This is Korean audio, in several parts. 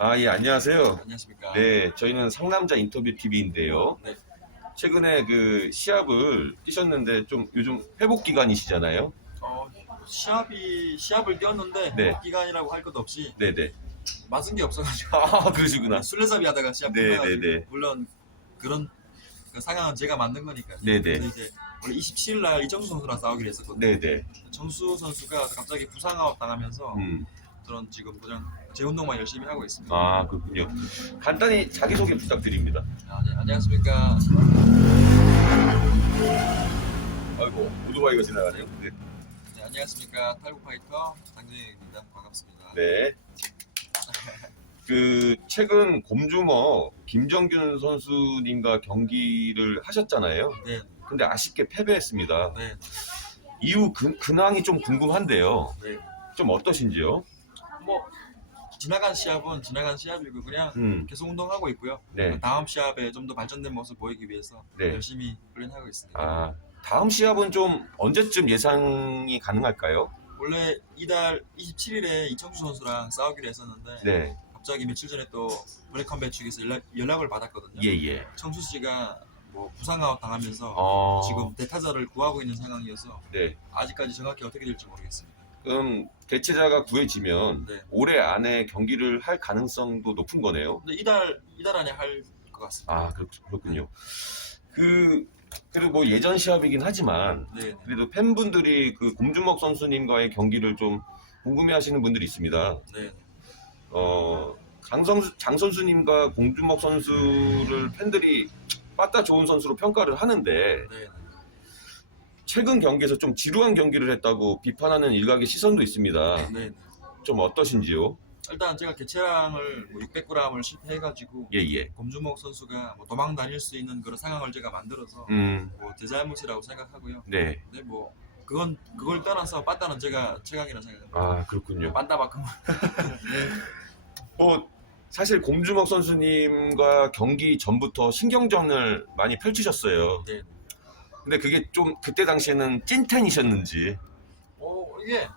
아, 예, 안녕하세요. 안녕하십니까. 네, 저희는 상남자 인터뷰 TV인데요. 네. 최근에 그 시합을 뛰셨는데 좀 요즘 회복 기간이시잖아요. 어, 시합을 뛰었는데 네, 회복 기간이라고 할 것도 없이 네네. 맞은 게 없어가지고 아, 그러시구나. 술래잡이 하다가 시합 끝나가지고 네네네. 물론 그런 그 상황은 제가 만든 거니까요. 네네. 근데 이제 원래 27일 날 이정수 선수랑 싸우기로 했었거든요. 네네. 정수 선수가 갑자기 부상아웃 당하면서 음, 저는 지금 그냥 제 운동만 열심히 하고 있습니다. 아, 그렇군요. 간단히 자기소개 부탁드립니다. 네, 안녕하십니까. 아이고, 오토바이가 지나가네요. 네. 네, 안녕하십니까. 탈북 파이터 장정혁입니다. 반갑습니다. 네. 그, 최근 곰주머 김정균 선수님과 경기를 하셨잖아요. 네, 근데 아쉽게 패배했습니다. 네, 이후 근황이 좀 궁금한데요. 네. 좀 어떠신지요? 뭐 지나간 시합은 지나간 시합이고 그냥 음, 계속 운동하고 있고요. 네, 다음 시합에 좀 더 발전된 모습 보이기 위해서 네. 열심히 훈련하고 있습니다. 아, 다음 시합은 좀 언제쯤 예상이 가능할까요? 원래 이달 27일에 이청수 선수랑 싸우기로 했었는데 네, 갑자기 며칠 전에 또 블랙컴뱃 측에서 연락을 받았거든요. 예, 예. 청수 씨가 뭐 부상아웃 당하면서 지금 대타자를 구하고 있는 상황이어서 네. 아직까지 정확히 어떻게 될지 모르겠습니다. 그럼 대체자가 구해지면 네. 올해 안에 경기를 할 가능성도 높은 거네요. 근데 이달 안에 할 것 같습니다. 아, 그렇군요. 그리고 뭐 예전 시합이긴 하지만 네, 네. 그래도 팬분들이 그 곰주먹 선수님과의 경기를 좀 궁금해하시는 분들이 있습니다. 네. 장 선수님과 공주먹 선수를 팬들이 빠따 좋은 선수로 평가를 하는데 네. 최근 경기에서 좀 지루한 경기를 했다고 비판하는 일각의 시선도 있습니다. 네. 좀 어떠신지요? 일단 제가 개체량을 600g을 실패해가지고 예, 예. 곰주목 선수가 뭐 도망 다닐 수 있는 그런 상황을 제가 만들어서 뭐 제 잘못이라고 생각하고요. 네. 근데 뭐 그걸 떠나서 빠따는 제가 최강이라 생각합니다. 아, 그렇군요. 빤따만큼. 뭐 사실 곰주먹 선수님과 경기 전부터 신경전을 많이 펼치셨어요. 네. 근데 그게 좀 그때 당시에는 찐텐이셨는지. 이게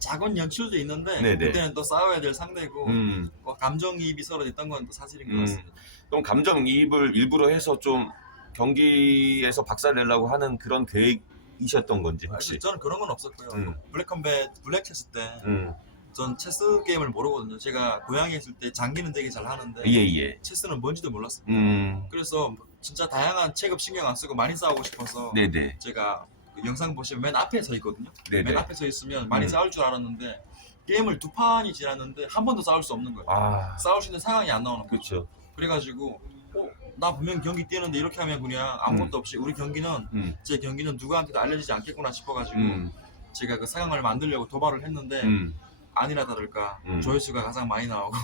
작은 연출도 있는데 네네. 그때는 또 싸워야 될 상대고 음, 감정이입이 서로 됐던 건 또 사실인 것 음. 같습니다. 그럼 감정이입을 일부러 해서 좀 경기에서 박살내려고 하는 그런 계획이셨던 건지 혹시? 저는 그런 건 없었고요. 음. 블랙 체스 때 음, 전 체스 게임을 모르거든요. 제가 고향에 있을 때 장기는 되게 잘 하는데 예, 예. 체스는 뭔지도 몰랐습니다. 음, 그래서 진짜 다양한 체급 신경 안 쓰고 많이 싸우고 싶어서 네네. 제가 그 영상 보시면 맨 앞에 서 있거든요. 네네. 맨 앞에 서 있으면 많이 음. 싸울 줄 알았는데 게임을 두 판이 지났는데 한 번도 싸울 수 없는 거예요. 아, 싸울 수 있는 상황이 안 나오는 거예요. 그렇죠. 그래가지고 나 분명 경기 뛰는데 이렇게 하면 그냥 아무것도 없이 우리 경기는 제 경기는 누구한테도 알려지지 않겠구나 싶어가지고 제가 그 상황을 만들려고 도발을 했는데 아니나 다를까 조회수가 가장 많이 나오고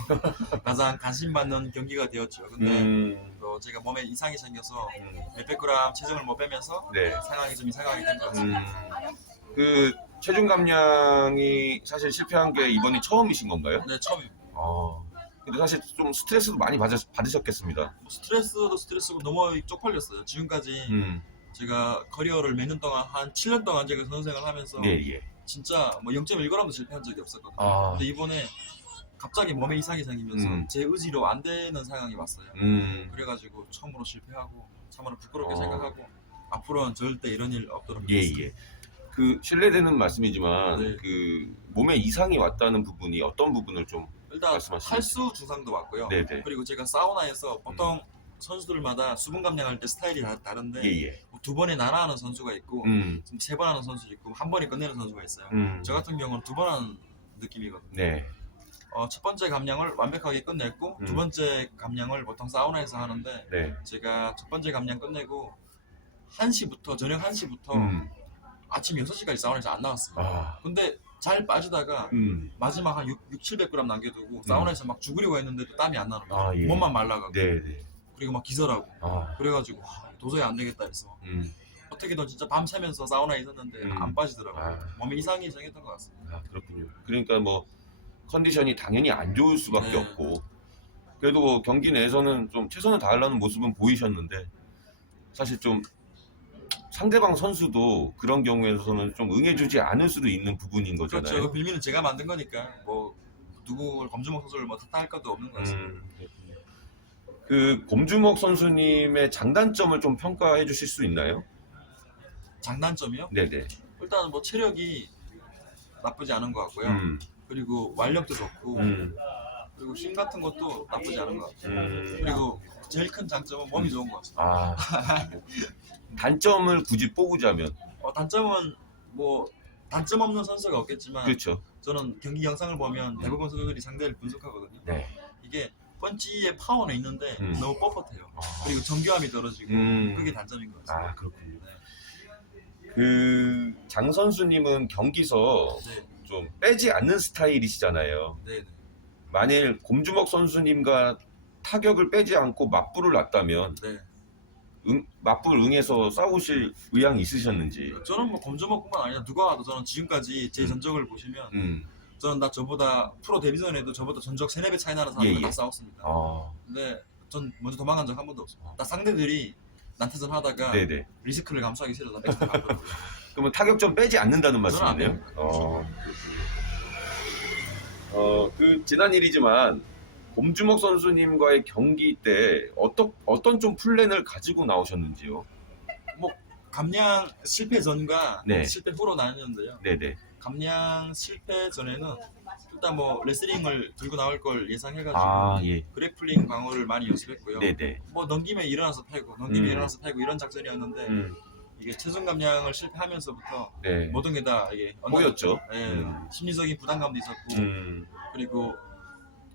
가장 관심 받는 경기가 되었죠. 근데 또 제가 몸에 이상이 생겨서 몇백 그램 체중을 못 빼면서 네. 상황이 좀 이상하게 된 것 같습니다. 그 체중 감량이 사실 실패한 게 이번이 처음이신 건가요? 네, 처음입니다. 근데 사실 좀 스트레스도 많이 받으셨겠습니다. 뭐 스트레스도 스트레스고 너무 쪽팔렸어요. 지금까지 제가 커리어를 몇 년 동안 한 7년 동안 제가 선생을 하면서 예, 예. 진짜 뭐 0.1g도 실패한 적이 없었거든요. 아. 근데 이번에 갑자기 몸에 이상이 생기면서 제 의지로 안 되는 상황이 왔어요. 그래가지고 처음으로 실패하고 참으로 부끄럽게 생각하고 앞으로는 절대 이런 일 없도록 예, 하겠습니다. 예. 그 실례되는 말씀이지만 네. 그 몸에 이상이 왔다는 부분이 어떤 부분을 좀 일단 말씀하시죠. 탈수 증상도 왔고요. 네네. 그리고 제가 사우나에서 보통 선수들마다 수분 감량할 때 스타일이 다른데 예, 예. 뭐 두 번에 나눠 하는 선수가 있고 세 번 하는 선수 있고 한 번에 끝내는 선수가 있어요. 저 같은 경우는 두 번 하는 느낌이거든요. 네. 첫 번째 감량을 완벽하게 끝냈고 두 번째 감량을 보통 사우나에서 하는데 네. 제가 첫 번째 감량 끝내고 1시부터 저녁 1시부터 아침 6시까지 사우나에서 안 나왔습니다. 아. 근데 잘 빠지다가 마지막 한 700g 남겨두고 사우나에서 막 죽으려고 했는데 또 땀이 안 나는 거예요. 아, 예. 몸만 말라가고 네, 네. 그리고 막 기절하고 아. 그래가지고 도저히 안 되겠다 해서 어떻게든 진짜 밤 새면서 사우나에 있었는데 안 빠지더라고요. 아. 몸에 이상이 생겼던 것 같습니다. 아, 그렇군요. 그러니까 뭐 컨디션이 당연히 안 좋을 수밖에 네. 없고 그래도 뭐 경기 내에서는 좀 최선을 다하려는 모습은 보이셨는데 사실 좀 상대방 선수도 그런 경우에서는 좀 응해주지 않을 수도 있는 부분인 거잖아요. 그렇죠. 그 빌미는 제가 만든 거니까 뭐 누구 검주목 선수를 뭐 탓할 것도 없는 것 같습니다. 그 곰주먹 선수님의 장단점을 좀 평가해 주실 수 있나요? 장단점이요? 네네. 일단은 뭐 체력이 나쁘지 않은 것 같고요. 그리고 완력도 좋고 그리고 힘 같은 것도 나쁘지 않은 것 같아요. 그리고 제일 큰 장점은 몸이 좋은 것 같습니다. 아, 단점을 굳이 뽑으자면 단점은 뭐 단점 없는 선수가 없겠지만 그렇죠. 저는 경기 영상을 보면 대부분 선수들이 상대를 분석하거든요. 네. 이게 펀치의 파워는 있는데 너무 뻣뻣해요. 그리고 정교함이 떨어지고 그게 단점인 것 같습니다. 아, 그렇군요. 그 장 선수님은 경기서 네. 좀 빼지 않는 스타일이시잖아요. 네. 만일 곰주먹 선수님과 타격을 빼지 않고 맞불을 놨다면 네. 맞불 응해서 싸우실 의향이 있으셨는지. 저는 뭐 검주먹뿐만 아니라 누가 와도 저는 지금까지 제 전적을 보시면 저는 저보다 프로 데뷔 전에도 저보다 전적 3-4배 차이 나는 사람들 다 싸웠습니다. 근데 전 먼저 도망간 적 한 번도 없습니다. 다 상대들이 난타전 하다가 네네. 리스크를 감수하기 싫어서 백스텝 가더라고요. 그러면 타격점 빼지 않는다는 저는 안 말씀이네요. 그 지난 일이지만 곰주먹 선수님과의 경기 때 어떤 좀 플랜을 가지고 나오셨는지요? 뭐 감량 실패 전과 네. 실패 후로 나뉘었는데요. 네네. 감량 실패 전에는 일단 뭐 레슬링을 들고 나올 걸 예상해가지고 아, 예. 그래플링 방어를 많이 연습했고요. 네네. 뭐 넘기면 일어나서 패고 넘기면 일어나서 패고 이런 작전이었는데 이게 체중 감량을 실패하면서부터 네. 모든 게 다 이게 보였죠. 심리적인 부담감도 있었고 그리고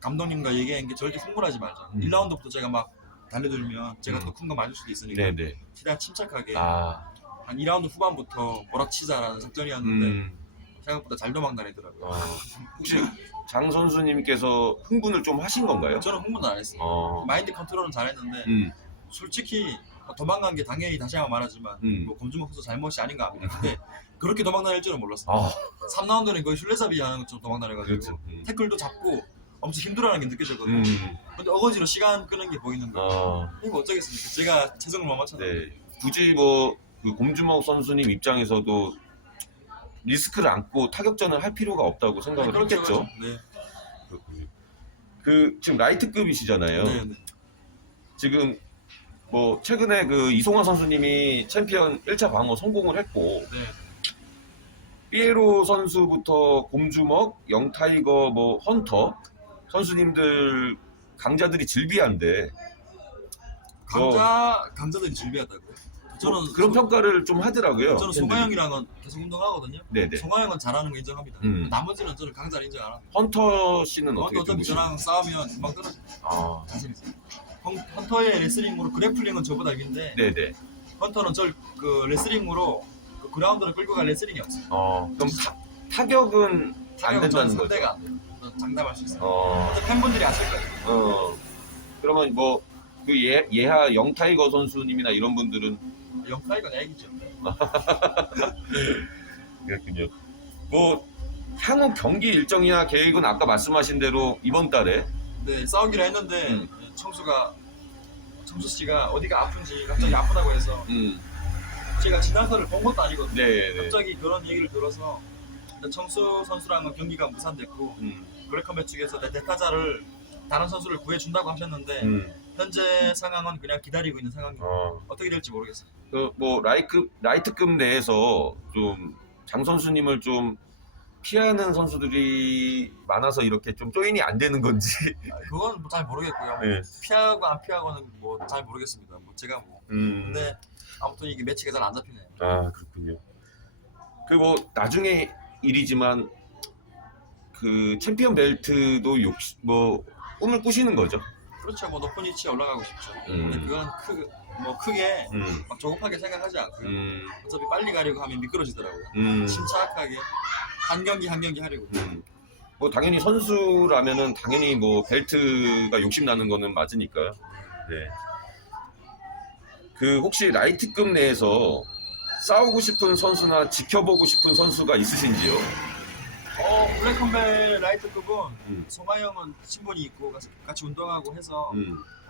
감독님과 얘기한 게 절대 흥분하지 말자. 1라운드부터 제가 막 달려들면 제가 또 큰 거 맞을 수도 있으니까 네네. 최대한 침착하게 아, 한 2라운드 후반부터 몰아치자라는 작전이었는데 생각보다 잘 도망다니더라고요. 혹시 장 선수님께서 흥분을 좀 하신 건가요? 저는 흥분은 안 했습니다. 마인드 컨트롤은 잘했는데 솔직히 도망간 게 당연히 다시 한번 말하지만 뭐 곰주먹 선수 잘못이 아닌가 합니다. 근데 그렇게 도망다닐 줄은 몰랐어요. 3라운드는 거의 술래잡이 하는 것처럼 도망다녀가지고 그렇죠. 태클도 잡고 엄청 힘들어하는 게 느껴졌거든요. 근데 어거지로 시간 끄는 게 보이는 거예요. 이거 어쩌겠습니까? 제가 체중을 못 맞췄는데. 네. 굳이 뭐 그 곰주먹 선수님 입장에서도 리스크를 안고 타격전을 할 필요가 없다고 생각을 했겠죠. 네. 그렇군요. 그 지금 라이트급이시잖아요. 네. 지금 뭐 최근에 그 이송환 선수님이 챔피언 1차 방어 성공을 했고 네. 피에로 선수부터 곰주먹, 영타이거, 뭐 헌터 선수님들 강자들이 질비한데 강자들이 즐비하다고요? 저는 그런 평가를 좀 하더라고요. 저는 송하영이랑은 계속 운동하거든요. 네네. 송하영은 잘하는 거 인정합니다. 나머지는 저는 강자를 인정 안 합니다. 헌터 씨는 어떻게 어차피 저랑 싸우면 금방 떨어져요. 자신 있어요. 헌터의 레슬링으로 그래플링은 저보다 이긴데 네네. 헌터는 그 레슬링으로 그 그라운드를 끌고 갈 레슬링이 없어요. 그럼 타격은 안 된다는 거죠? 상대가 안 돼요. 장담할 수 있어요. 근데 팬분들이 아실 거예요. 그러면 뭐 그 예하 영타이거 선수님이나 이런 분들은 영타이거는 애기죠. 그렇군요. 뭐 향후 경기 일정이나 계획은 아까 말씀하신 대로 이번 달에 네, 싸우기로 했는데 청수 씨가 어디가 아픈지 갑자기 아프다고 해서 제가 지난번을 본 것도 아니거든요. 네네. 갑자기 그런 얘기를 들어서 청수 선수랑은 경기가 무산됐고 그레컴배 측에서 내 대타자를 다른 선수를 구해준다고 하셨는데 현재 상황은 그냥 기다리고 있는 상황입니다. 어떻게 될지 모르겠어요. 그 뭐 라이트급 내에서 좀 장 선수님을 좀 피하는 선수들이 많아서 이렇게 좀 조인이 안 되는 건지. 그건 뭐 잘 모르겠고요. 네. 피하고 안 피하고는 뭐 잘 모르겠습니다. 뭐 제가 뭐. 근데 아무튼 이게 매치가 잘 안 잡히네요. 아, 그렇군요. 그 뭐 나중에 일이지만 그 챔피언 벨트도 뭐 꿈을 꾸시는 거죠. 그렇죠. 뭐 높은 위치에 올라가고 싶죠. 근데 그건 크게 막 조급하게 생각하지 않고요. 어차피 빨리 가려고 하면 미끄러지더라고요. 침착하게 한 경기 한 경기 하려고. 뭐 당연히 선수라면은 당연히 뭐 벨트가 욕심 나는 거는 맞으니까요. 네. 그 혹시 라이트급 내에서 싸우고 싶은 선수나 지켜보고 싶은 선수가 있으신지요? 블랙컴뱃 라이트급은 송하영은 친분이 있고 같이 운동하고 해서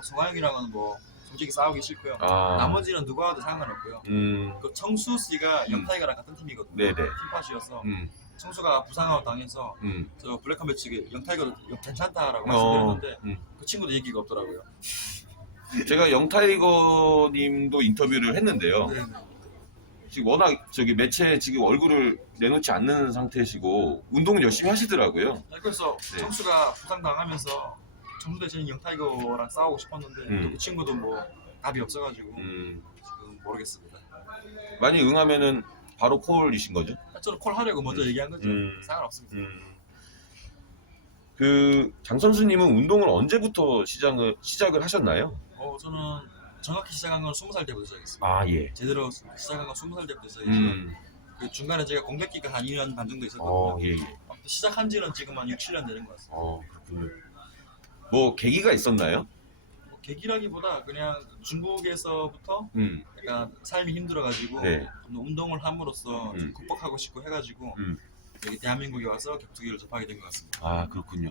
송하영이랑은 뭐 솔직히 싸우기 싫고요. 나머지는 누가 와도 상관없고요. 그 청수 씨가 영타이거랑 같은 팀이거든요. 네네. 팀파시여서 청수가 부상을 당해서 음. 저 블랙컴뱃 영타이거 괜찮다라고 어. 말씀드렸는데 그 친구도 얘기가 없더라고요. 제가 영타이거님도 인터뷰를 했는데요. 네. 지금 워낙 저기 매체에 지금 얼굴을 내놓지 않는 상태시고 운동을 열심히 하시더라고요. 그래서 네. 청수가 부상 당하면서 청수 대신 영타이거랑 싸우고 싶었는데 또 그 친구도 뭐 답이 없어가지고 지금 모르겠습니다. 많이 응하면은 바로 콜이신 거죠? 저는 콜 하려고 먼저 얘기한 거죠. 상관없습니다. 그 장 선수님은 운동을 언제부터 시작을 하셨나요? 저는 정확히 시작한 건 20살 때부터 시작했습니다. 아 예. 제대로 시작한 건 20살 때부터 시작했어요. 그 중간에 제가 공백기가 한 2년 반 정도 있었거든요. 예. 시작한 지는 지금 한 6, 7년 되는 것 같습니다. 그렇군요. 뭐 계기가 있었나요? 뭐 계기라기보다 그냥 중국에서부터 약간 삶이 힘들어가지고 네. 운동을 함으로써 좀 극복하고 싶고 해가지고 여기 대한민국에 와서 격투기를 접하게 된 것 같습니다. 아 그렇군요.